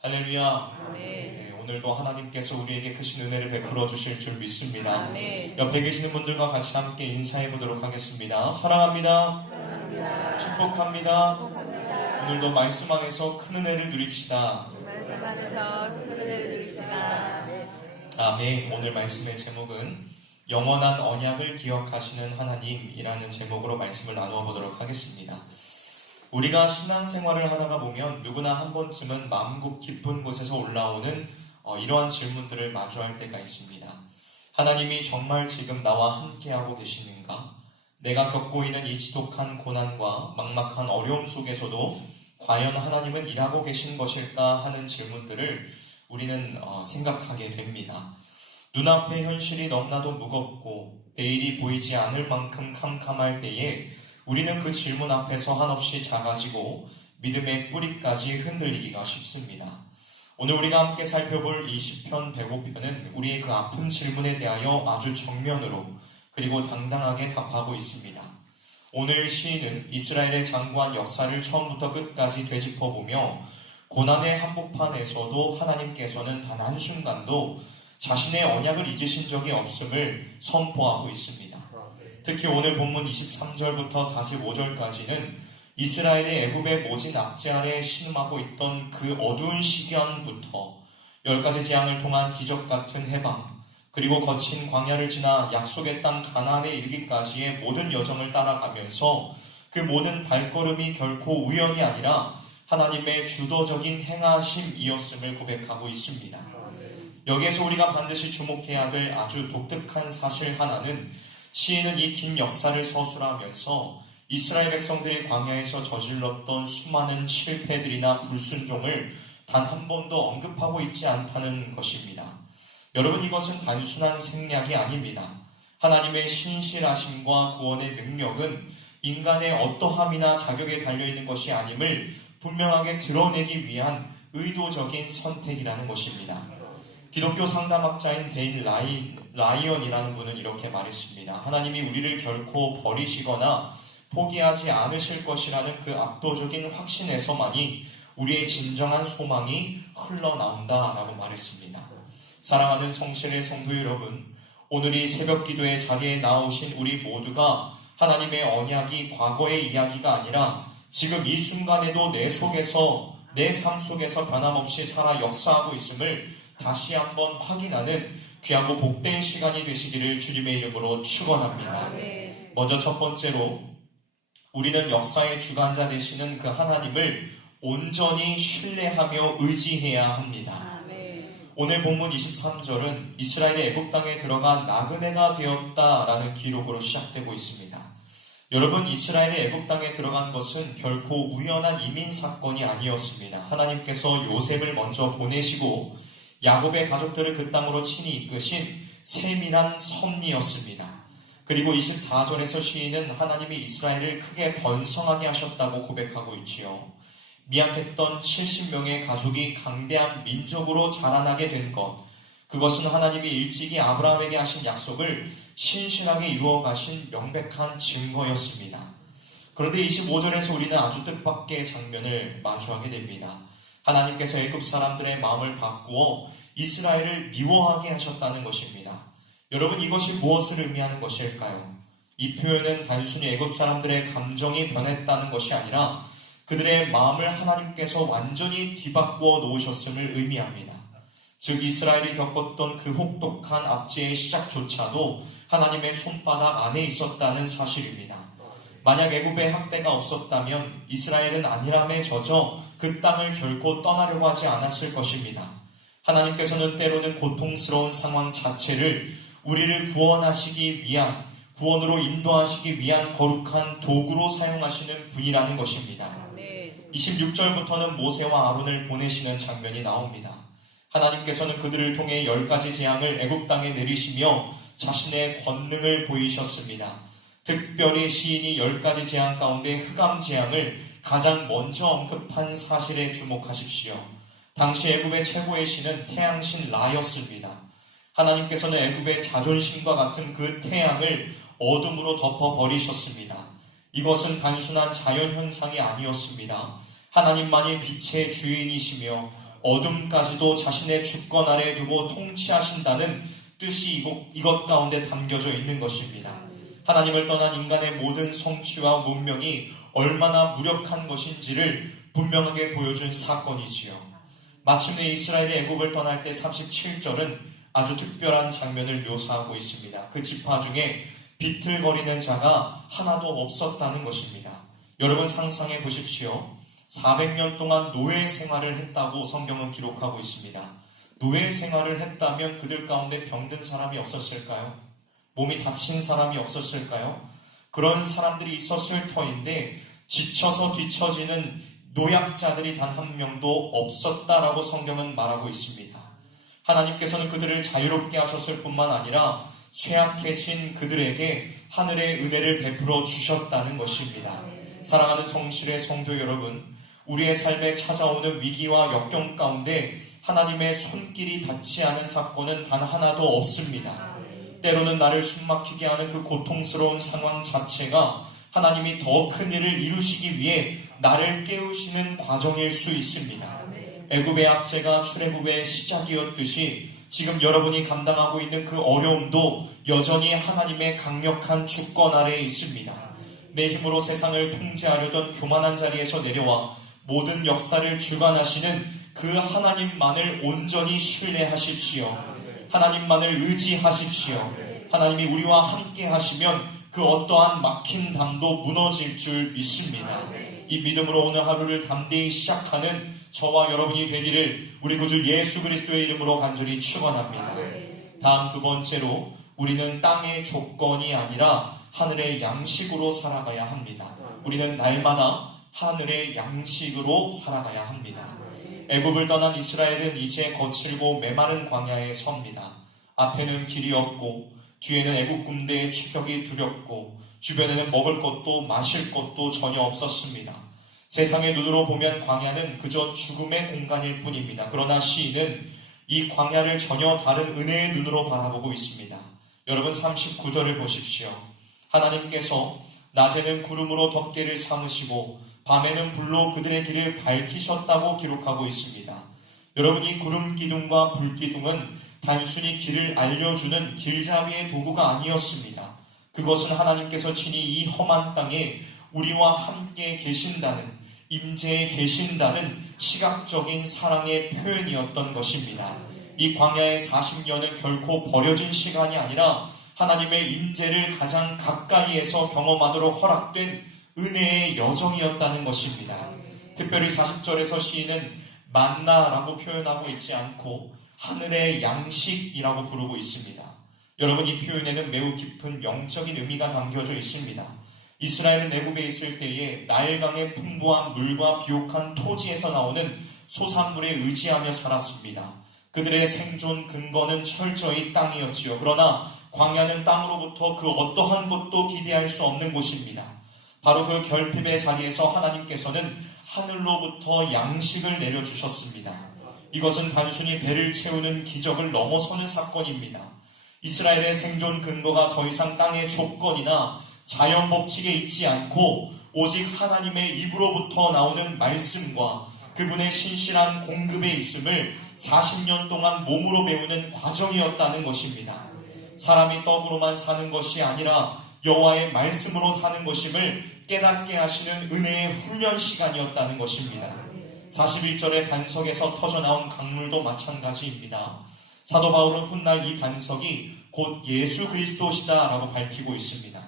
할렐루야. 네. 오늘도 하나님께서 우리에게 크신 은혜를 베풀어 주실 줄 믿습니다. 네. 옆에 계시는 분들과 같이 함께 인사해 보도록 하겠습니다. 사랑합니다. 축복합니다. 오늘도 말씀 안에서 큰 은혜를 누립시다. 말씀 안에서 큰 은혜를 누립시다. 네. 아멘. 오늘 말씀의 제목은 영원한 언약을 기억하시는 하나님이라는 제목으로 말씀을 나누어 보도록 하겠습니다. 우리가 신앙생활을 하다가 보면 누구나 한 번쯤은 마음 깊은 곳에서 올라오는 이러한 질문들을 마주할 때가 있습니다. 하나님이 정말 지금 나와 함께하고 계시는가? 내가 겪고 있는 이 지독한 고난과 막막한 어려움 속에서도 과연 하나님은 일하고 계신 것일까 하는 질문들을 우리는 생각하게 됩니다. 눈앞의 현실이 너무나도 무겁고 내일이 보이지 않을 만큼 캄캄할 때에 우리는 그 질문 앞에서 한없이 작아지고 믿음의 뿌리까지 흔들리기가 쉽습니다. 오늘 우리가 함께 살펴볼 이 시편 105편은 우리의 그 아픈 질문에 대하여 아주 정면으로 그리고 당당하게 답하고 있습니다. 오늘 시인은 이스라엘의 장구한 역사를 처음부터 끝까지 되짚어보며 고난의 한복판에서도 하나님께서는 단 한순간도 자신의 언약을 잊으신 적이 없음을 선포하고 있습니다. 특히 오늘 본문 23절부터 45절까지는 이스라엘의 애굽의 모진 압제 아래 신음하고 있던 그 어두운 시간부터 10가지 재앙을 통한 기적 같은 해방, 그리고 거친 광야를 지나 약속의 땅 가나안에 이르기까지의 모든 여정을 따라가면서 그 모든 발걸음이 결코 우연이 아니라 하나님의 주도적인 행하심이었음을 고백하고 있습니다. 여기에서 우리가 반드시 주목해야 될 아주 독특한 사실 하나는 시인은 이 긴 역사를 서술하면서 이스라엘 백성들이 광야에서 저질렀던 수많은 실패들이나 불순종을 단 한 번도 언급하고 있지 않다는 것입니다. 여러분, 이것은 단순한 생략이 아닙니다. 하나님의 신실하심과 구원의 능력은 인간의 어떠함이나 자격에 달려있는 것이 아님을 분명하게 드러내기 위한 의도적인 선택이라는 것입니다. 기독교 상담학자인 데인 라이언이라는 분은 이렇게 말했습니다. 하나님이 우리를 결코 버리시거나 포기하지 않으실 것이라는 그 압도적인 확신에서만이 우리의 진정한 소망이 흘러나온다라고 말했습니다. 사랑하는 성실의 성도 여러분, 오늘 이 새벽 기도의 자리에 나오신 우리 모두가 하나님의 언약이 과거의 이야기가 아니라 지금 이 순간에도 내 속에서, 내 삶 속에서 변함없이 살아 역사하고 있음을 다시 한번 확인하는 귀하고 복된 시간이 되시기를 주님의 이름으로 축원합니다. 먼저 첫 번째로 우리는 역사의 주관자 되시는 그 하나님을 온전히 신뢰하며 의지해야 합니다. 오늘 본문 23절은 이스라엘의 애굽 땅에 들어가 나그네가 되었다라는 기록으로 시작되고 있습니다. 여러분, 이스라엘의 애굽 땅에 들어간 것은 결코 우연한 이민 사건이 아니었습니다. 하나님께서 요셉을 먼저 보내시고 야곱의 가족들을 그 땅으로 친히 이끄신 세밀한 섭리였습니다. 그리고 24절에서 시인은 하나님이 이스라엘을 크게 번성하게 하셨다고 고백하고 있지요. 미약했던 70명의 가족이 강대한 민족으로 자라나게 된 것, 그것은 하나님이 일찍이 아브라함에게 하신 약속을 신실하게 이루어 가신 명백한 증거였습니다. 그런데 25절에서 우리는 아주 뜻밖의 장면을 마주하게 됩니다. 하나님께서 애굽 사람들의 마음을 바꾸어 이스라엘을 미워하게 하셨다는 것입니다. 여러분, 이것이 무엇을 의미하는 것일까요? 이 표현은 단순히 애굽 사람들의 감정이 변했다는 것이 아니라 그들의 마음을 하나님께서 완전히 뒤바꾸어 놓으셨음을 의미합니다. 즉, 이스라엘이 겪었던 그 혹독한 압제의 시작조차도 하나님의 손바닥 안에 있었다는 사실입니다. 만약 애굽의 학대가 없었다면 이스라엘은 안일함에 젖어 그 땅을 결코 떠나려고 하지 않았을 것입니다. 하나님께서는 때로는 고통스러운 상황 자체를 우리를 구원하시기 위한, 구원으로 인도하시기 위한 거룩한 도구로 사용하시는 분이라는 것입니다. 26절부터는 모세와 아론을 보내시는 장면이 나옵니다. 하나님께서는 그들을 통해 10가지 재앙을 애굽 땅에 내리시며 자신의 권능을 보이셨습니다. 특별히 시인이 10가지 재앙 가운데 흑암 재앙을 가장 먼저 언급한 사실에 주목하십시오. 당시 애굽의 최고의 신은 태양신 라였습니다. 하나님께서는 애굽의 자존심과 같은 그 태양을 어둠으로 덮어버리셨습니다. 이것은 단순한 자연현상이 아니었습니다. 하나님만이 빛의 주인이시며 어둠까지도 자신의 주권 아래 두고 통치하신다는 뜻이 이것 가운데 담겨져 있는 것입니다. 하나님을 떠난 인간의 모든 성취와 문명이 얼마나 무력한 것인지를 분명하게 보여준 사건이지요. 마침내 이스라엘이 애굽을 떠날 때 37절은 아주 특별한 장면을 묘사하고 있습니다. 그 지파 중에 비틀거리는 자가 하나도 없었다는 것입니다. 여러분 상상해 보십시오. 400년 동안 노예 생활을 했다고 성경은 기록하고 있습니다. 노예 생활을 했다면 그들 가운데 병든 사람이 없었을까요? 몸이 다친 사람이 없었을까요? 그런 사람들이 있었을 터인데 지쳐서 뒤처지는 노약자들이 단 한 명도 없었다라고 성경은 말하고 있습니다. 하나님께서는 그들을 자유롭게 하셨을 뿐만 아니라 쇠약해진 그들에게 하늘의 은혜를 베풀어 주셨다는 것입니다. 사랑하는 성실의 성도 여러분, 우리의 삶에 찾아오는 위기와 역경 가운데 하나님의 손길이 닿지 않은 사건은 단 하나도 없습니다. 때로는 나를 숨막히게 하는 그 고통스러운 상황 자체가 하나님이 더 큰 일을 이루시기 위해 나를 깨우시는 과정일 수 있습니다. 애굽의 압제가 출애굽의 시작이었듯이 지금 여러분이 감당하고 있는 그 어려움도 여전히 하나님의 강력한 주권 아래에 있습니다. 내 힘으로 세상을 통제하려던 교만한 자리에서 내려와 모든 역사를 주관하시는 그 하나님만을 온전히 신뢰하십시오. 하나님만을 의지하십시오. 하나님이 우리와 함께 하시면 그 어떠한 막힌 담도 무너질 줄 믿습니다. 이 믿음으로 오늘 하루를 담대히 시작하는 저와 여러분이 되기를 우리 구주 예수 그리스도의 이름으로 간절히 축원합니다. 다음 두 번째로 우리는 땅의 조건이 아니라 하늘의 양식으로 살아가야 합니다. 우리는 날마다 하늘의 양식으로 살아가야 합니다. 애굽을 떠난 이스라엘은 이제 거칠고 메마른 광야에 섭니다. 앞에는 길이 없고 뒤에는 애굽 군대의 추격이 두렵고 주변에는 먹을 것도 마실 것도 전혀 없었습니다. 세상의 눈으로 보면 광야는 그저 죽음의 공간일 뿐입니다. 그러나 시인은 이 광야를 전혀 다른 은혜의 눈으로 바라보고 있습니다. 여러분 39절을 보십시오. 하나님께서 낮에는 구름으로 덮개를 삼으시고 밤에는 불로 그들의 길을 밝히셨다고 기록하고 있습니다. 여러분 이 구름 기둥과 불 기둥은 단순히 길을 알려주는 길잡이의 도구가 아니었습니다. 그것은 하나님께서 친히 이 험한 땅에 우리와 함께 계신다는, 임재에 계신다는 시각적인 사랑의 표현이었던 것입니다. 이 광야의 40년은 결코 버려진 시간이 아니라 하나님의 임재를 가장 가까이에서 경험하도록 허락된 은혜의 여정이었다는 것입니다. 특별히 40절에서 시인은 만나라고 표현하고 있지 않고 하늘의 양식이라고 부르고 있습니다. 여러분 이 표현에는 매우 깊은 영적인 의미가 담겨져 있습니다. 이스라엘은 애굽에 있을 때에 나일강의 풍부한 물과 비옥한 토지에서 나오는 소산물에 의지하며 살았습니다. 그들의 생존 근거는 철저히 땅이었지요. 그러나 광야는 땅으로부터 그 어떠한 것도 기대할 수 없는 곳입니다. 바로 그 결핍의 자리에서 하나님께서는 하늘로부터 양식을 내려주셨습니다. 이것은 단순히 배를 채우는 기적을 넘어서는 사건입니다. 이스라엘의 생존 근거가 더 이상 땅의 조건이나 자연 법칙에 있지 않고 오직 하나님의 입으로부터 나오는 말씀과 그분의 신실한 공급에 있음을 40년 동안 몸으로 배우는 과정이었다는 것입니다. 사람이 떡으로만 사는 것이 아니라 여호와의 말씀으로 사는 것임을 깨닫게 하시는 은혜의 훈련 시간이었다는 것입니다. 41절의 반석에서 터져나온 강물도 마찬가지입니다. 사도 바울은 훗날 이 반석이 곧 예수 그리스도시다라고 밝히고 있습니다.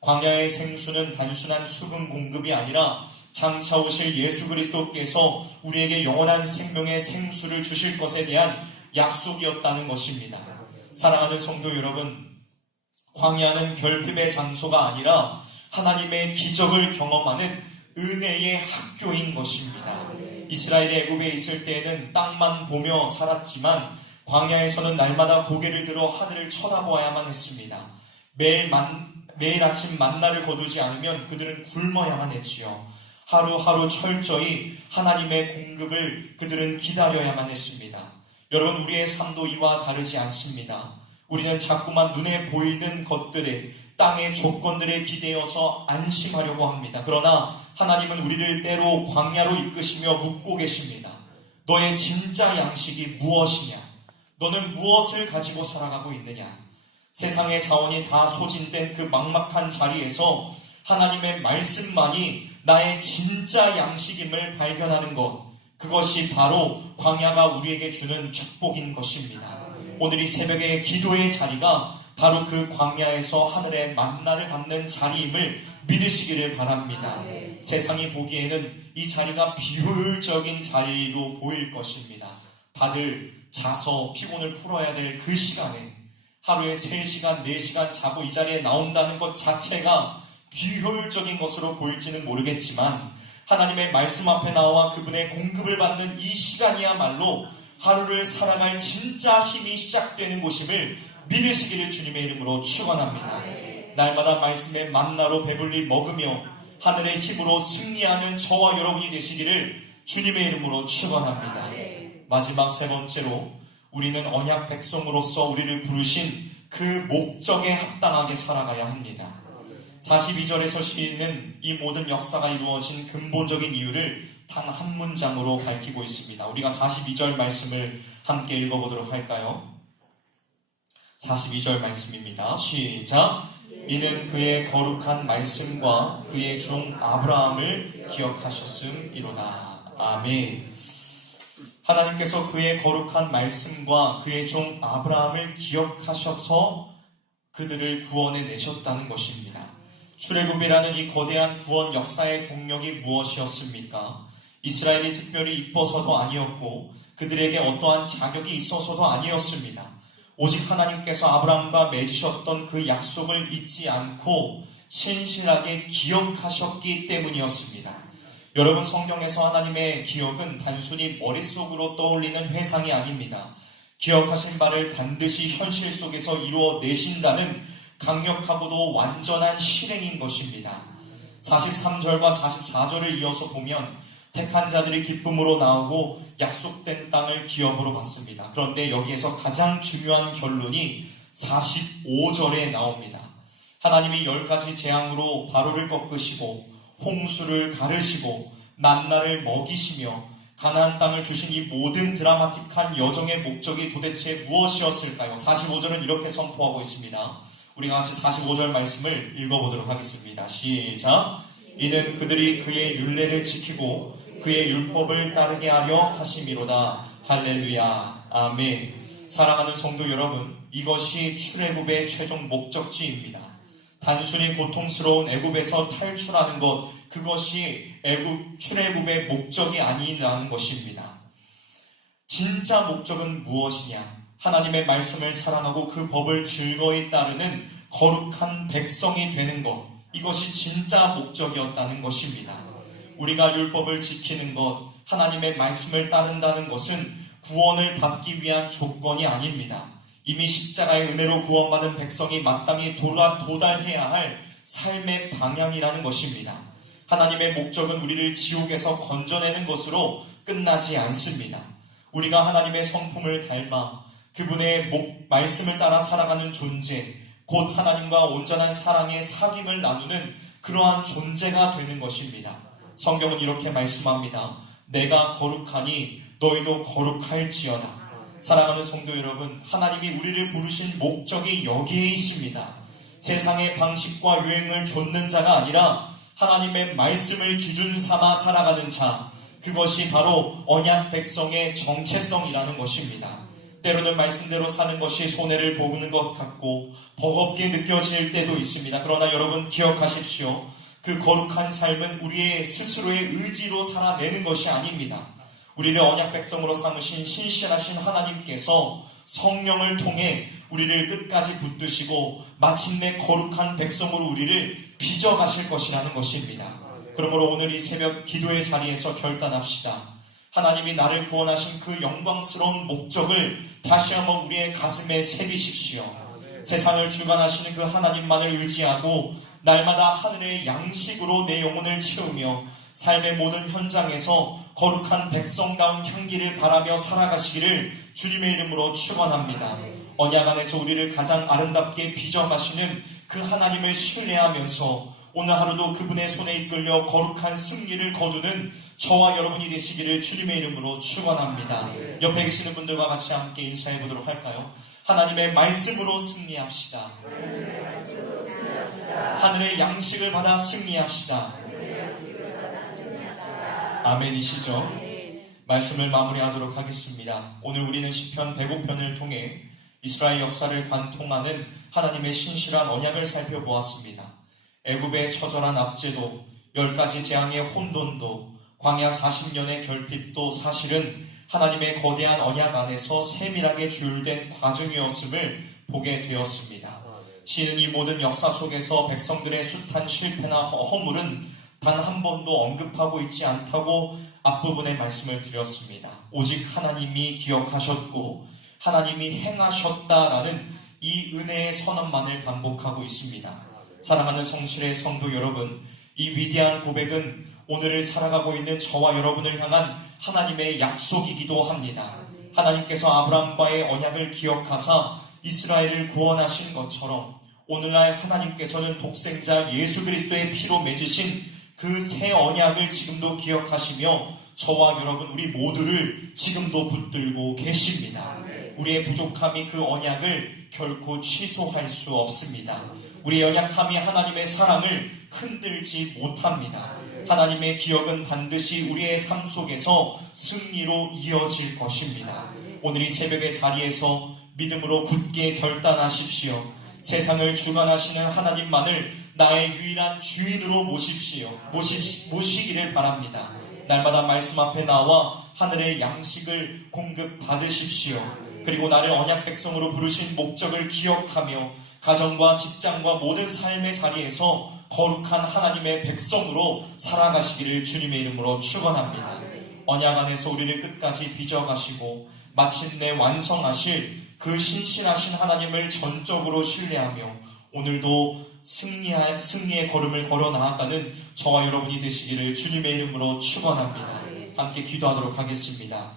광야의 생수는 단순한 수분 공급이 아니라 장차 오실 예수 그리스도께서 우리에게 영원한 생명의 생수를 주실 것에 대한 약속이었다는 것입니다. 사랑하는 성도 여러분, 광야는 결핍의 장소가 아니라 하나님의 기적을 경험하는 은혜의 학교인 것입니다. 이스라엘이 애굽에 있을 때에는 땅만 보며 살았지만 광야에서는 날마다 고개를 들어 하늘을 쳐다보아야만 했습니다. 매일 아침 만나를 거두지 않으면 그들은 굶어야만 했지요. 하루하루 철저히 하나님의 공급을 그들은 기다려야만 했습니다. 여러분 우리의 삶도 이와 다르지 않습니다. 우리는 자꾸만 눈에 보이는 것들에 땅의 조건들에 기대어서 안심하려고 합니다. 그러나 하나님은 우리를 때로 광야로 이끄시며 묻고 계십니다. 너의 진짜 양식이 무엇이냐? 너는 무엇을 가지고 살아가고 있느냐? 세상의 자원이 다 소진된 그 막막한 자리에서 하나님의 말씀만이 나의 진짜 양식임을 발견하는 것, 그것이 바로 광야가 우리에게 주는 축복인 것입니다. 오늘 이 새벽의 기도의 자리가 바로 그 광야에서 하늘의 만나를 받는 자리임을 믿으시기를 바랍니다. 세상이 보기에는 이 자리가 비효율적인 자리로 보일 것입니다. 다들 자서 피곤을 풀어야 될 그 시간에 하루에 3시간, 4시간 자고 이 자리에 나온다는 것 자체가 비효율적인 것으로 보일지는 모르겠지만 하나님의 말씀 앞에 나와 그분의 공급을 받는 이 시간이야말로 하루를 살아갈 진짜 힘이 시작되는 곳임을 믿으시기를 주님의 이름으로 축원합니다. 날마다 말씀의 만나로 배불리 먹으며 하늘의 힘으로 승리하는 저와 여러분이 되시기를 주님의 이름으로 축원합니다. 마지막 3번째로 우리는 언약 백성으로서 우리를 부르신 그 목적에 합당하게 살아가야 합니다. 42절에서 시인은 이 모든 역사가 이루어진 근본적인 이유를 단 한 문장으로 밝히고 있습니다. 우리가 42절 말씀을 함께 읽어보도록 할까요? 42절 말씀입니다. 시작! 이는 그의 거룩한 말씀과 그의 종 아브라함을 기억하셨음이로다. 아멘. 하나님께서 그의 거룩한 말씀과 그의 종 아브라함을 기억하셔서 그들을 구원해 내셨다는 것입니다. 출애굽이라는 이 거대한 구원 역사의 동력이 무엇이었습니까? 이스라엘이 특별히 이뻐서도 아니었고 그들에게 어떠한 자격이 있어서도 아니었습니다. 오직 하나님께서 아브라함과 맺으셨던 그 약속을 잊지 않고 신실하게 기억하셨기 때문이었습니다. 여러분, 성경에서 하나님의 기억은 단순히 머릿속으로 떠올리는 회상이 아닙니다. 기억하신 바를 반드시 현실 속에서 이루어내신다는 강력하고도 완전한 실행인 것입니다. 43절과 44절을 이어서 보면 택한 자들이 기쁨으로 나오고 약속된 땅을 기업으로 받습니다. 그런데 여기에서 가장 중요한 결론이 45절에 나옵니다. 하나님이 10가지 재앙으로 바로를 꺾으시고 홍수를 가르시고 만나를 먹이시며 가나안 땅을 주신 이 모든 드라마틱한 여정의 목적이 도대체 무엇이었을까요? 45절은 이렇게 선포하고 있습니다. 우리가 같이 45절 말씀을 읽어보도록 하겠습니다. 시작! 이는 그들이 그의 율례를 지키고 그의 율법을 따르게 하려 하심이로다. 할렐루야. 아멘. 사랑하는 성도 여러분, 이것이 출애굽의 최종 목적지입니다. 단순히 고통스러운 애굽에서 탈출하는 것, 그것이 출애굽의 목적이 아니라는 것입니다. 진짜 목적은 무엇이냐? 하나님의 말씀을 사랑하고 그 법을 즐거이 따르는 거룩한 백성이 되는 것, 이것이 진짜 목적이었다는 것입니다. 우리가 율법을 지키는 것, 하나님의 말씀을 따른다는 것은 구원을 받기 위한 조건이 아닙니다. 이미 십자가의 은혜로 구원받은 백성이 마땅히 도달해야 할 삶의 방향이라는 것입니다. 하나님의 목적은 우리를 지옥에서 건져내는 것으로 끝나지 않습니다. 우리가 하나님의 성품을 닮아 그분의 말씀을 따라 살아가는 존재, 곧 하나님과 온전한 사랑의 사귐을 나누는 그러한 존재가 되는 것입니다. 성경은 이렇게 말씀합니다. 내가 거룩하니 너희도 거룩할지어다. 사랑하는 성도 여러분, 하나님이 우리를 부르신 목적이 여기에 있습니다. 세상의 방식과 유행을 좇는 자가 아니라 하나님의 말씀을 기준 삼아 살아가는 자, 그것이 바로 언약 백성의 정체성이라는 것입니다. 때로는 말씀대로 사는 것이 손해를 보는 것 같고 버겁게 느껴질 때도 있습니다. 그러나 여러분 기억하십시오. 그 거룩한 삶은 우리의 스스로의 의지로 살아내는 것이 아닙니다. 우리를 언약 백성으로 삼으신 신실하신 하나님께서 성령을 통해 우리를 끝까지 붙드시고 마침내 거룩한 백성으로 우리를 빚어가실 것이라는 것입니다. 그러므로 오늘 이 새벽 기도의 자리에서 결단합시다. 하나님이 나를 구원하신 그 영광스러운 목적을 다시 한번 우리의 가슴에 새기십시오. 세상을 주관하시는 그 하나님만을 의지하고 날마다 하늘의 양식으로 내 영혼을 채우며 삶의 모든 현장에서 거룩한 백성다운 향기를 바라며 살아가시기를 주님의 이름으로 축원합니다. 언약 안에서 우리를 가장 아름답게 빚어가시는 그 하나님을 신뢰하면서 오늘 하루도 그분의 손에 이끌려 거룩한 승리를 거두는 저와 여러분이 되시기를 주님의 이름으로 축원합니다. 옆에 계시는 분들과 같이 함께 인사해 보도록 할까요? 하나님의 말씀으로 승리합시다. 하늘의 양식을 받아 승리합시다. 아멘이시죠? 말씀을 마무리하도록 하겠습니다. 오늘 우리는 시편 105편을 통해 이스라엘 역사를 관통하는 하나님의 신실한 언약을 살펴보았습니다. 애굽의 처절한 압제도, 10가지 재앙의 혼돈도, 광야 40년의 결핍도 사실은 하나님의 거대한 언약 안에서 세밀하게 조율된 과정이었음을 보게 되었습니다. 시는 이 모든 역사 속에서 백성들의 숱한 실패나 허물은 단 한 번도 언급하고 있지 않다고 앞부분에 말씀을 드렸습니다. 오직 하나님이 기억하셨고 하나님이 행하셨다라는 이 은혜의 선언만을 반복하고 있습니다. 사랑하는 성실의 성도 여러분, 이 위대한 고백은 오늘을 살아가고 있는 저와 여러분을 향한 하나님의 약속이기도 합니다. 하나님께서 아브라함과의 언약을 기억하사 이스라엘을 구원하신 것처럼 오늘날 하나님께서는 독생자 예수 그리스도의 피로 맺으신 그 새 언약을 지금도 기억하시며 저와 여러분 우리 모두를 지금도 붙들고 계십니다. 우리의 부족함이 그 언약을 결코 취소할 수 없습니다. 우리의 연약함이 하나님의 사랑을 흔들지 못합니다. 하나님의 기억은 반드시 우리의 삶 속에서 승리로 이어질 것입니다. 오늘 이 새벽의 자리에서 믿음으로 굳게 결단하십시오. 세상을 주관하시는 하나님만을 나의 유일한 주인으로 모시기를 바랍니다. 날마다 말씀 앞에 나와 하늘의 양식을 공급받으십시오. 그리고 나를 언약 백성으로 부르신 목적을 기억하며 가정과 직장과 모든 삶의 자리에서 거룩한 하나님의 백성으로 살아가시기를 주님의 이름으로 축원합니다. 언약 안에서 우리를 끝까지 빚어가시고 마침내 완성하실 그 신실하신 하나님을 전적으로 신뢰하며 오늘도 승리의 걸음을 걸어 나아가는 저와 여러분이 되시기를 주님의 이름으로 축원합니다. 함께 기도하도록 하겠습니다.